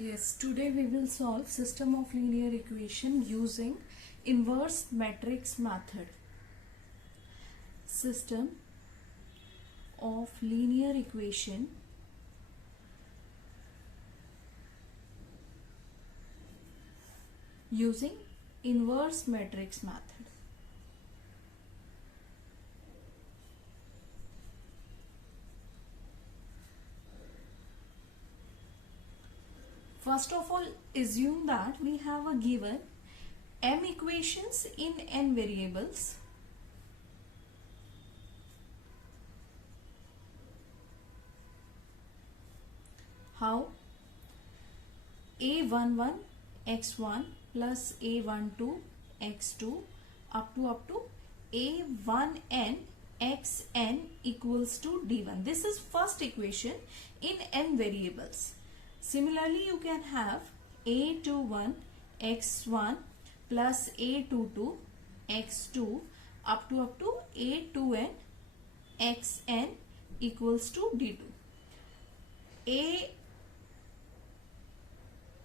Yes, today we will solve system of linear equation using inverse matrix method. System of linear equation using inverse matrix method. First of all, assume that we have a given m equations in n variables. How? a11 x1 plus a12 x2 up to a1n xn equals to d1. This is first equation in n variables. Similarly, you can have a21 x1 plus a22 x2 up to a2n xn equals to d2.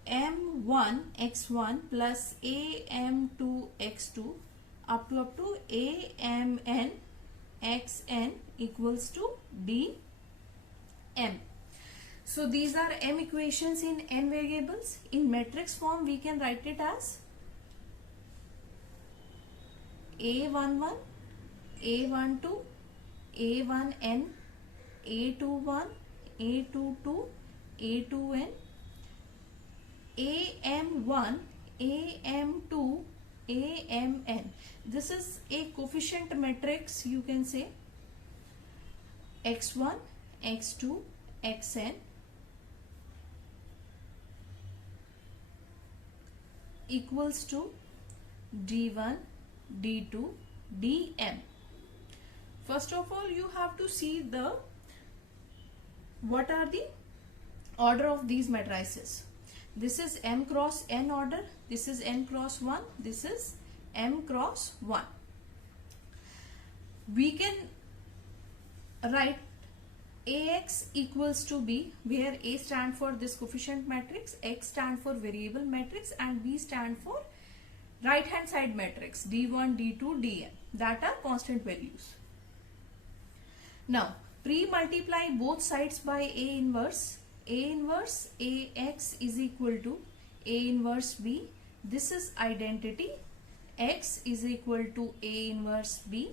am1 x1 plus am2 x2 up to amn xn equals to dm. So these are m equations in n variables. In matrix form we can write it as a11 a12 a1n a21 a22 a2n am1 am2 amn. This is a coefficient matrix, you can say x1 x2 xn equals to d1 d2 dm. First of all, you have to see what are the order of these matrices. This is m cross n order, this is n cross 1, this is m cross 1. We can write ax equals to b, where a stand for this coefficient matrix, x stand for variable matrix, and b stand for right hand side matrix d1 d2 dm, that are constant values. Now pre-multiply both sides by a inverse ax is equal to a inverse b. This is identity, x is equal to a inverse b.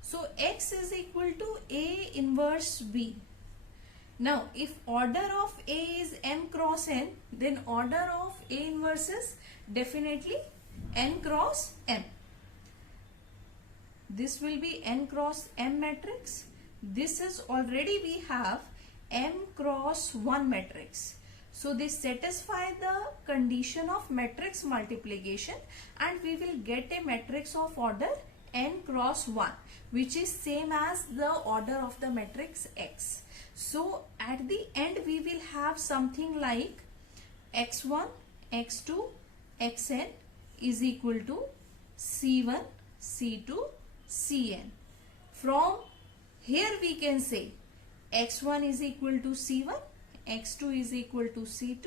So x is equal to a inverse b. Now if order of a is m cross n, then order of a inverse is definitely n cross m. This will be n cross m matrix. This is already we have m cross 1 matrix. So they satisfy the condition of matrix multiplication, and we will get a matrix of order n cross 1, which is same as the order of the matrix x. So at the end we will have something like x1 x2 xn is equal to c1 c2 cn. From here we can say x1 is equal to c1, x2 is equal to c2,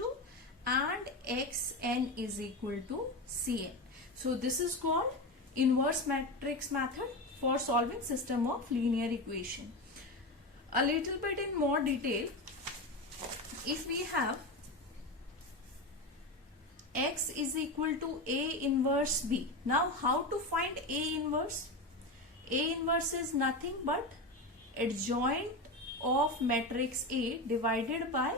and xn is equal to cn. So this is called inverse matrix method for solving system of linear equation. A little bit in more detail, if we have x is equal to a inverse b. Now how to find a inverse? A inverse is nothing but adjoint of matrix A divided by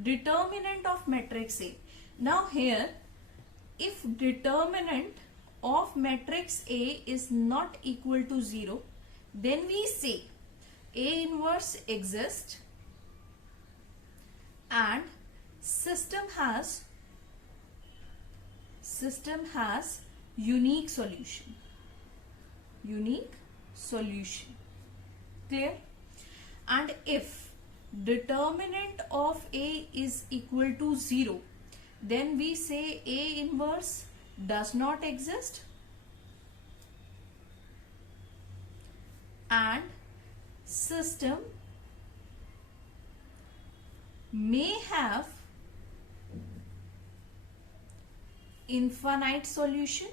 determinant of matrix A. Now here, if determinant of matrix A is not equal to 0, then we say A inverse exists and system has unique solution. Clear? And if determinant of A is equal to 0, then we say A inverse does not exist and system may have infinite solution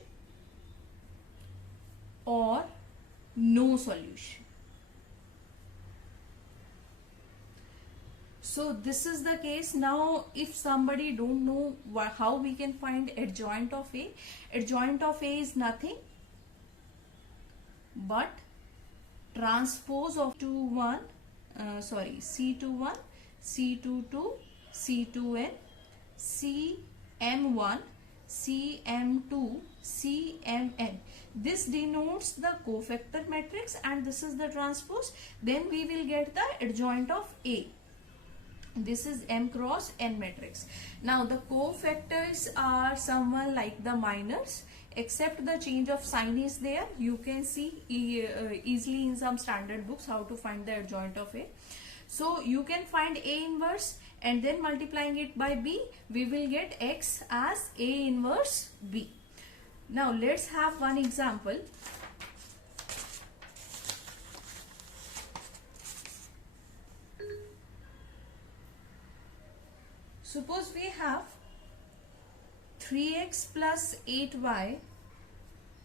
or no solution. So this is the case. Now if somebody don't know how we can find adjoint of A, adjoint of A is nothing but transpose of C21, C22, C2n, Cm1, Cm2, Cmn. This denotes the cofactor matrix and this is the transpose. Then we will get the adjoint of A. This is M cross N matrix. Now the cofactors are someone like the minors, except the change of sign is there. You can see easily in some standard books how to find the adjoint of A. So you can find A inverse and then multiplying it by B, we will get X as A inverse B. Now let's have one example. Suppose we have 3x plus 8y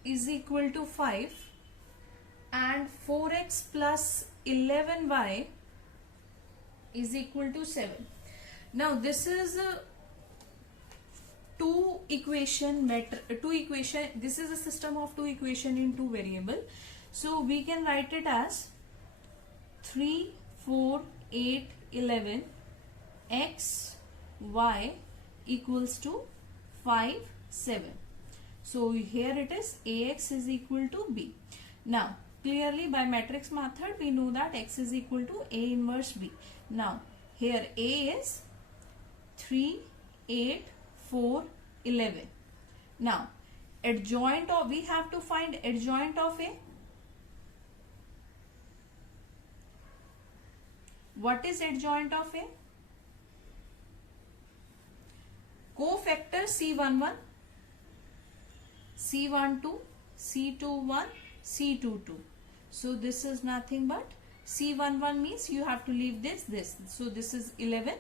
is equal to 5 and 4x plus 11y is equal to 7. Now this is a this is a system of two equation in two variable. So we can write it as 3, 4, 8, 11 x y equals to 5, 7. So here it is Ax is equal to B. Now clearly by matrix method we know that x is equal to A inverse B. Now here A is 3, 8, 4, 11. Now adjoint of, we have to find adjoint of A. What is adjoint of A? Cofactor C11, C12, C21, C22. So this is nothing but C11 means you have to leave this. So this is 11.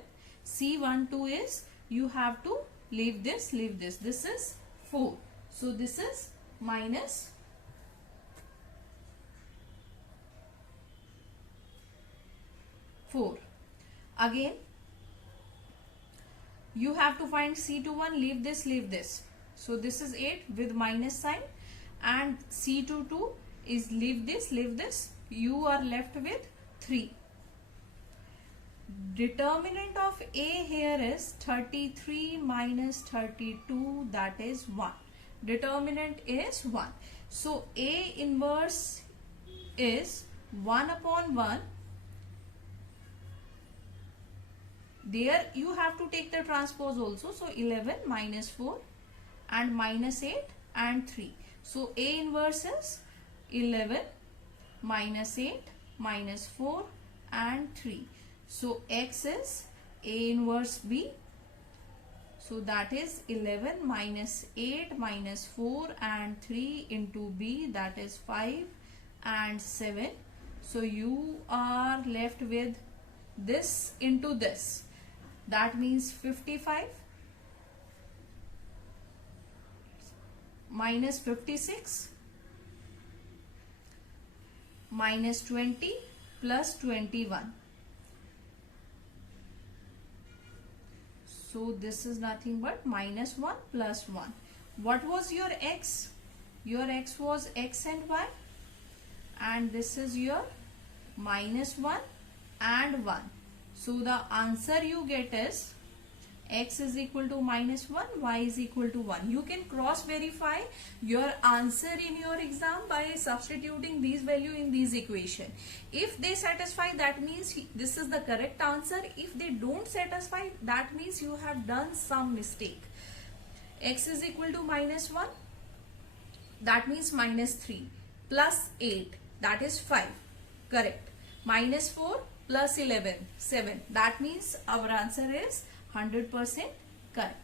C12 is you have to leave this. This is 4. So this is minus 4. Again you have to find C21, leave this. So this is 8 with minus sign, and C22 is leave this. You are left with 3. Determinant of A here is 33 minus 32, that is 1. Determinant is 1. So A inverse is 1 upon 1. There you have to take the transpose also. So 11 minus 4 and minus 8 and 3. So A inverse is 11 minus 8 minus 4 and 3. So X is A inverse B. So that is 11 minus 8 minus 4 and 3 into B, that is 5 and 7. So you are left with this into this. That means 55 minus 56 minus 20 plus 21. So this is nothing but minus 1 plus 1. What was your X? Your X was X and Y, and this is your minus 1 and 1. So the answer you get is X is equal to minus 1, Y is equal to 1. You can cross verify your answer in your exam by substituting these value in these equation. If they satisfy, that means this is the correct answer. If they don't satisfy, that means you have done some mistake. X is equal to minus 1, that means minus 3 plus 8, that is 5, correct. Minus 4 plus 11, 7, that means our answer is 100% correct.